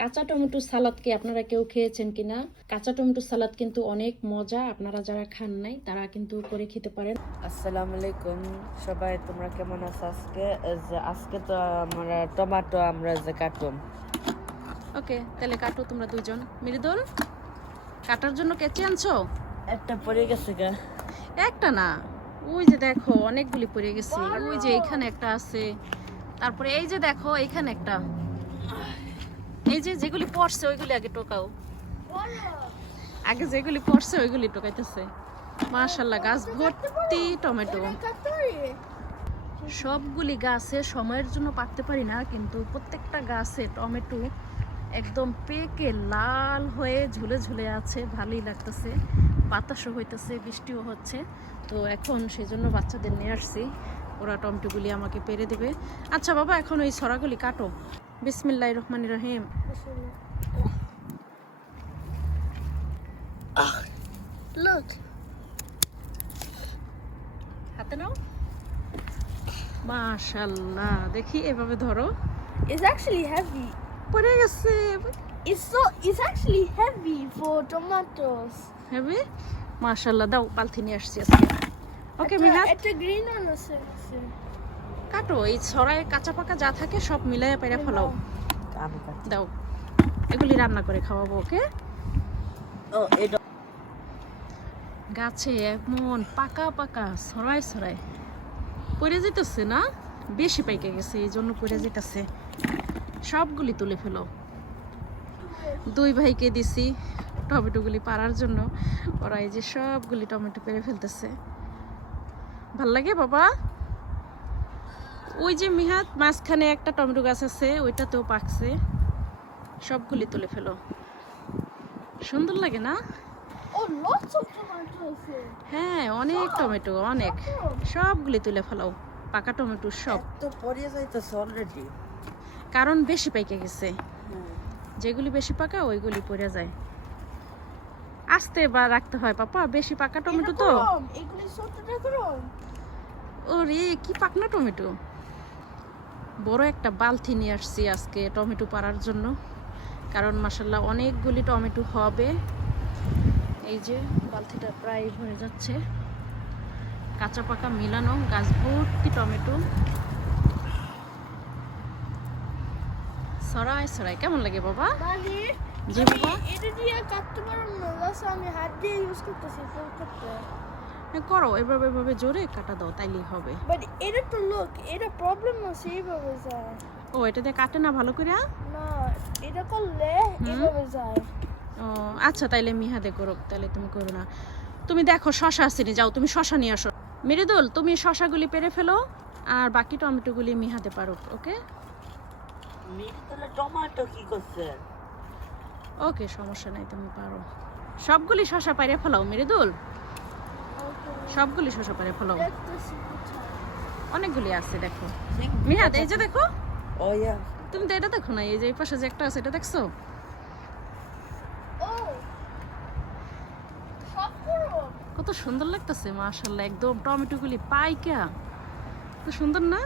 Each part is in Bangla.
কাঁচা টমেটো সালাদ কি আপনারা কেউ খেয়েছেন কিনা? কাঁচা টমেটো সালাদ কিন্তু অনেক মজা। আপনারা যারা খান নাই তারা কিন্তু করে খেতে পারেন। আসসালামু আলাইকুম সবাই, তোমরা কেমন আছো? আজকে তো আমরা টমেটো কাটুম। ওকে, তাহলে কাটো তোমরা দুইজন। মৃদুল, কাটার জন্য কেচি আনছো? একটা পড়ে গেছে গা। একটা না, ওই যে দেখো অনেকগুলি পড়ে গেছে। ওই যে এইখানে একটা আছে, তারপরে এই যে দেখো এইখানে একটা। এই যে যেগুলি পড়ছে ওইগুলি আগে টোকাও। আগে যেগুলি পড়ছে ওইগুলি টোকাইতেছে। মাশাআল্লাহ, গাছ ভর্তি টমেটো। সবগুলি গাছে সময়ের জন্য পাকতে পারি না, কিন্তু প্রত্যেকটা গাছে টমেটো একদম পেকে লাল হয়ে ঝুলে ঝুলে আছে। ভালোই লাগতেছে, বাতাসও হইতেছে, বৃষ্টিও হচ্ছে। তো এখন সেই জন্য বাচ্চাদের নিয়ে আসছি, ওরা টমেটোগুলি আমাকে পেরে দেবে। আচ্ছা বাবা, এখন ওই ছড়াগুলি কাটো। বিসমিল্লাহির রহমানির রহিম। Look, হাতে নাও। মাশাআল্লাহ, দেখি এভাবে ধরো। it's actually heavy. পড়ে গেছে। It's actually heavy for tomatoes. হবে মাশাআল্লাহ। দাও, বালতি নিয়ে আসছি আজকে। ওকে Mihad, It's a green one also. কাটো। এই ছড়ায় কাঁচা পাকা যা থাকে সব মিলাইয়া পেরে ফেলাও। আমি কাটছি। দাও, এগুলি রান্না করে খাওয়াবো। ওকে, ও এটা গাছে এমন পাকা পাকা ছড়ায় ছড়ায় পড়ে যেতেছে না, বেশি পাইকে গেছে এই জন্য পড়ে যেতেছে। সবগুলি তুলে ফেলো। দুই ভাইকে দিছি টমেটোগুলি পাড়ার জন্য, ওরা এই যে সবগুলি টমেটো পেরে ফেলতেছে। ভাল লাগে বাবা? ওই যে মিহাদ, মাঝখানে একটা টমেটো গাছ আছে, ওইটাতেও পাকছে। সবগুলি তুলে ফেলো। সুন্দর লাগে না? Oh, lots of tomatoes here. হ্যাঁ, অনেক টমেটো, অনেক। সবগুলি তুলে ফেলাও, পাকা টমেটো সব। তো পড়ে যাইতেছে অলরেডি। কারণ বেশি পাইকে গেছে। যেগুলি বেশি পাকা ওইগুলি পড়ে যায়। আস্তে বা রাখতে হয় পাপা, বেশি পাকা টমেটো তো। এগুলি ছোটটা করুন। ওরে কি পাকনা টমেটো! বড় একটা বালতি নিয়ে আসছি আজকে টমেটো পাড়ার জন্য, কারণ মাশাআল্লাহ অনেকগুলি টমেটো হবে। এই যে বালতিটা প্রায় ভরে যাচ্ছে, কাঁচা পাকা মিলানো, গাছ ভর্তি টমেটো। সরাই সরাই কেমন লাগে বাবা? মানে জি বাবা। এটা দিয়ে কাটতে পারো না, লাস্ট আমি হাত দিয়ে ইউজ করতেছি ফুল করতে। হ্যাঁ, করো, এভাবে এভাবে জোরে কাটা দাও, তাইলেই হবে। বাট এটা তো লুক, এটা প্রবলেম আছে এইভাবে যায় ও, এটা দিয়ে কাটে না ভালো করে? না, এটা করলে এইভাবে যায়। ও আচ্ছা, তাইলে মিহাদে করো, তাইলে তুমি করো না। তুমি দেখো শশা আসেনি, যাও তুমি শশা নিয়ে আসো। মৃদুল, তুমি শশাগুলি পেরে ফেলো, আর বাকি টমেটোগুলি মিহাদে পারো। ওকে মিষ্টিলে টমেটো কি করছে? ওকে, সমস্যা নাই, তুমি পারো। সবগুলি শশা পাইরে ফেলাও মৃদুল, সবগুলি শশা পাইরে ফেলাও। দেখতেছি কোথায়। অনেকগুলি আছে দেখো মিহাদ, এই যে দেখো। ও ইয়া, তুমি তো এটা দেখো না, এই যে এই পাশে যে একটা আছে, এটা দেখছো? ও সব করো। কত সুন্দর লাগতেছে মাশাআল্লাহ, একদম টমেটোগুলি পাইকা। কত সুন্দর না?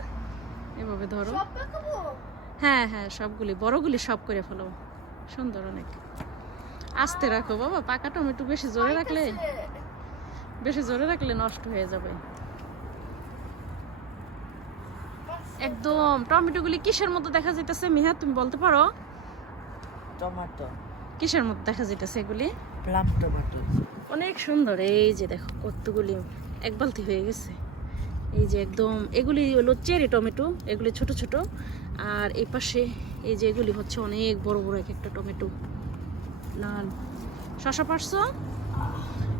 এভাবে ধরো। সব দেখাবো। হ্যাঁ হ্যাঁ, সবগুলি বড়গুলি সব করে ফেলো। সুন্দর অনেক। আস্তে রাখো বাবা, পাকা টমেটো বেশি জোরে রাখলে নষ্ট হয়ে যাবে। একদম টমেটোগুলি কিসের মতো দেখা যাইতেছে মিহা, তুমি বলতে পারো? টমেটো কিসের মতো দেখা যাইতেছে এগুলি? Plum tomato. অনেক সুন্দর। এই যে দেখো কতগুলি, এক বালতি হয়ে গেছে। এই যে একদম এগুলি হলো চেরি টমেটো, এগুলি ছোট ছোট। আর এই পাশে এই যে এগুলি হচ্ছে অনেক বড় বড় এক একটা টমেটো, লাল। শশা পারছো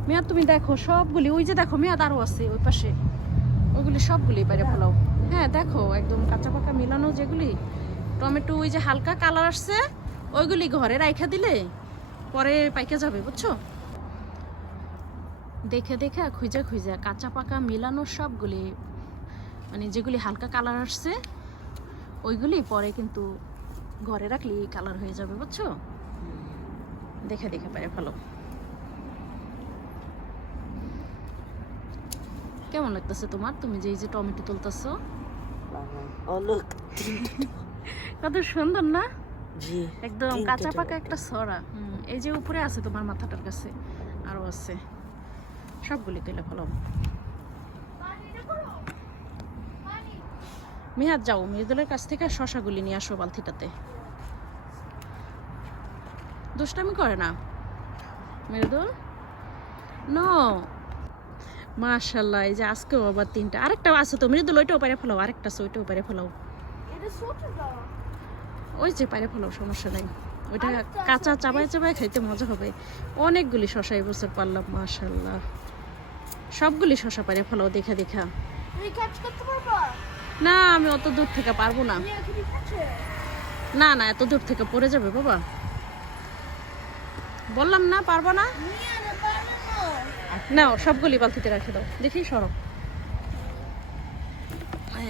মিয়া? তুমি দেখো সবগুলি, ওই যে দেখো মিয়া আরও আছে ওই পাশে, ওইগুলি সবগুলি বাইরে ফেলাও। হ্যাঁ দেখো, একদম কাঁচা পাকা মিলানো যেগুলি টমেটো, ওই যে হালকা কালার আসছে ওইগুলি ঘরে রাইখা দিলে পরে পাইকা যাবে, বুঝছো? দেখে দেখে খুঁজে খুঁজে কাঁচা পাকা মিলানো সবগুলি, মানে যেগুলি হালকা কালার আসছে ওইগুলি পরে কিন্তু ঘরে রাখলে কালার হয়ে যাবে, বুঝছো? দেখে দেখে পারে ফেলো। কেমন লাগতেছে তোমার? তুমি যে এই যে টমেটো তুলতেছো, ও লুক, কত সুন্দর না? জি একদম তিনটে কাঁচা পাকা টমেটো। একটা সরা। এই যে উপরে আছে তোমার মাথাটার কাছে, আরো আছে, সবগুলি তুলে ফেলাও। মেহাত যাও মৃদুলের কাছ থেকে শশাগুলি নিয়ে আসো বালতিটাতে। দুষ্টামি করে না মৃদুল। নো, মাশাল্লাহ, এই যে আজকেও আবার 3টা, আরেকটা আছে তো মৃদুল, ওইটাও পারে ফেলাও, আরেকটা আছে ওইটাও পারে ফেলাও। এটা ছোটটা। ওই যে পারে ফেলাও, সমস্যা নাই। ওইটা কাঁচা চাবায় চাবায় খাইতে মজা হবে। অনেকগুলি শশা এবছর পারলাম মাশাল্লাহ, সবগুলি শশা পারে ফেলাও দেখা দেখা। তুমি কাজ করতে পারবা? না, আমি অত দূর থেকে পারবো না। তুমি এখনই কাছে। না না, এত দূর থেকে পড়ে যাবে বাবা, বললাম না পারবো না। নিয়ে না পারবে না। নাও সবগুলি বালতিতে রাখে দাও, দেখি সরো।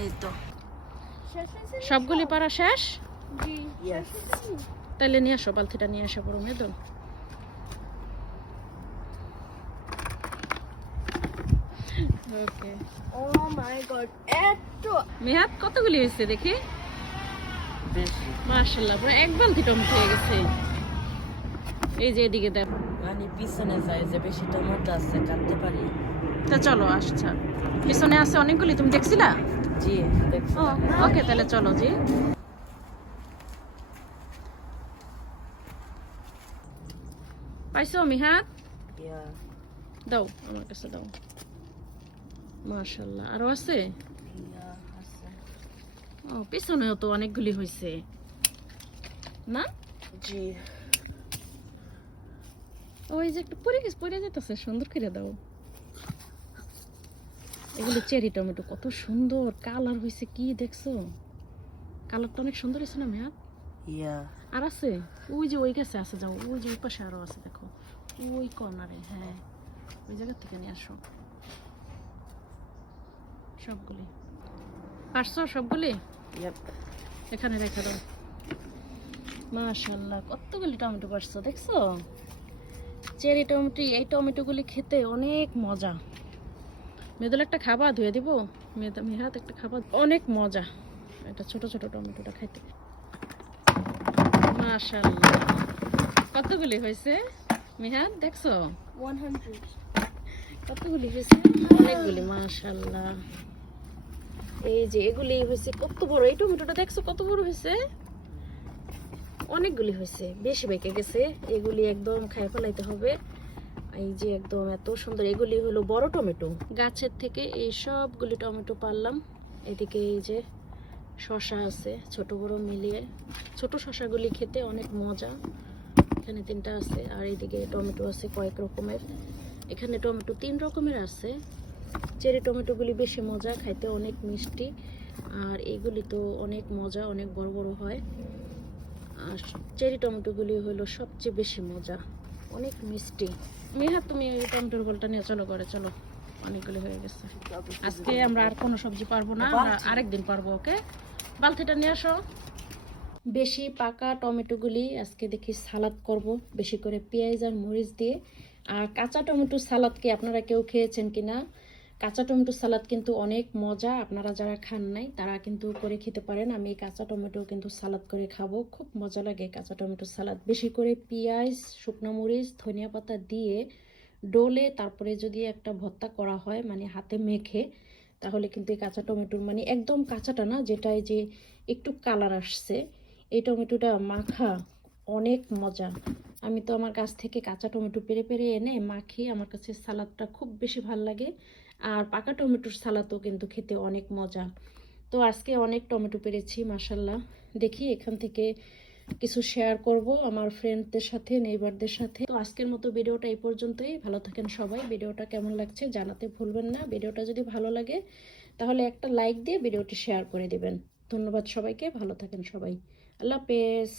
এই তো শেষ হয়েছে? সবগুলি পারা শেষ। জি, Yes. শেষ হয়েছে? তাহলে নিয়ে আসো, বালতিটা নিয়ে আসো বড় মেদন। ওকে, Oh my god, এত মেহাত কতগুলি হয়েছে দেখি। বেশি মাশাআল্লাহ, পুরো এক বালতি টমেটো হয়ে গেছে। এই যে এদিকে দেখ। মানে পিছনে যায় যে বেশি টমেটো আছে কাটতে পারি। তা চলো, আচ্ছা পিছনে আছে অনেকগুলি, তুমি দেখছিলা? জি দেখছি। ও ওকে, তাহলে চলো জি। পাইছো মিহাত? Yeah. দাও আমার কাছে দাও। মাশাআল্লাহ, আরো আছে? Yeah, আছে। ও পিছনেও তো অনেকগুলি হয়েছে না? জি ওই যে একটু পড়ে গেছে, পড়ে যেতেছে, সুন্দর করে দাও। এগুলো চেরি টমেটো, কত সুন্দর কালার হয়েছে, কি দেখছো? কালারটা অনেক সুন্দর হয়েছে না মেয়াদ? ইয়া আর আছে ওই যে ওই গাছে আছে, যাও ওই যে ওই পাশে আরো আছে, দেখো ওই কর্নারে। হ্যাঁ, ওই জায়গা থেকে নিয়ে আসো সবগুলি। পারছো সবগুলি? ইয়াপ এখানে রেখে দাও। মাশাআল্লাহ, কতগুলি টমেটো পারছো দেখছো? চেরি টমেটো, এই টমেটোগুলি খেতে অনেক মজা। মেদুল একটা খাবার ধুয়ে দিব, মেহাত একটা খাবার, অনেক মজা এটা ছোট ছোট টমেটোটা খাইতে। মাশাআল্লাহ, কতগুলি হয়েছে মিহাত দেখছো? 100 কতগুলি হয়েছে? অনেকগুলি মাশাআল্লাহ। এই যে এগুলি হয়েছে কত বড়, এই টমেটোটা দেখছো কত বড় হয়েছে? অনেকগুলি হয়েছে, বেশি বেঁকে গেছে, এগুলি একদম খাই ফেলাইতে হবে। এই যে একদম এত সুন্দর, এগুলি হলো বড় টমেটো, গাছের থেকে এই সবগুলি টমেটো পারলাম। এদিকে এই যে শশা আছে ছোট বড় মিলিয়ে, ছোট শশাগুলি খেতে অনেক মজা। এখানে 3টা আছে, আর এইদিকে টমেটো আছে কয়েক রকমের। এখানে টমেটো 3 রকমের আছে। চেরি টমেটোগুলি বেশি মজা খাইতে, অনেক মিষ্টি, আর এইগুলি তো অনেক মজা, অনেক বড় বড় হয়। আর চেরি টমেটোগুলি হলো সবচেয়ে বেশি মজা, অনেক মিষ্টি। মিহা তুমি ওই টমেটোর গোলটা নিয়ে চলো ঘরে, চলো অনেকগুলি হয়ে গেছে। আজকে আমরা আর কোনো সবজি পারবো না, আমরা আরেকদিন পারবো। ওকে, বালতিটা নিয়ে আসো। বেশি পাকা টমেটোগুলি আজকে দেখি সালাদ করব, বেশি করে পেঁয়াজ আর মরিচ দিয়ে। আর কাঁচা টমেটো সালাদ কি আপনারা কেউ খেয়েছেন কিনা? কাঁচা টমেটো সালাদ কিন্তু অনেক মজা, আপনারা যারা খান নাই তারা কিন্তু করে খেতে পারেন। আমি এই কাঁচা টমেটো কিন্তু সালাদ করে খাবো, খুব মজা লাগে কাঁচা টমেটো সালাদ। বেশি করে পেঁয়াজ, শুকনো মরিচ, ধনিয়া পাতা দিয়ে ডোলে তারপরে যদি একটা ভর্তা করা হয়, মানে হাতে মেখে, তাহলে কিন্তু এই কাঁচা টমেটোর, মানে একদম কাঁচাটা না, যেটা এই যে একটু কালার আসছে, এই টমেটোটা মাখা অনেক মজা। আমি তো আমার গাছ থেকে কাঁচা টমেটো পেরে পেরে এনে মাখি, আমার কাছে সালাদটা খুব বেশি ভাল লাগে। আর পাকা টমেটোর সালাদও কিন্তু খেতে অনেক মজা। তো আজকে অনেক টমেটো পেরেছি মাশাল্লাহ। দেখি এখান থেকে কিছু শেয়ার করব আমার ফ্রেন্ডদের সাথে, নেইবারদের সাথে। তো আজকের মতো ভিডিওটা এই পর্যন্তই। ভালো থাকেন সবাই। ভিডিওটা কেমন লাগছে জানাতে ভুলবেন না। ভিডিওটা যদি ভালো লাগে তাহলে একটা লাইক দিয়ে ভিডিওটি শেয়ার করে দিবেন। ধন্যবাদ সবাইকে, ভালো থাকেন সবাই। আল্লাহ হাফেজ।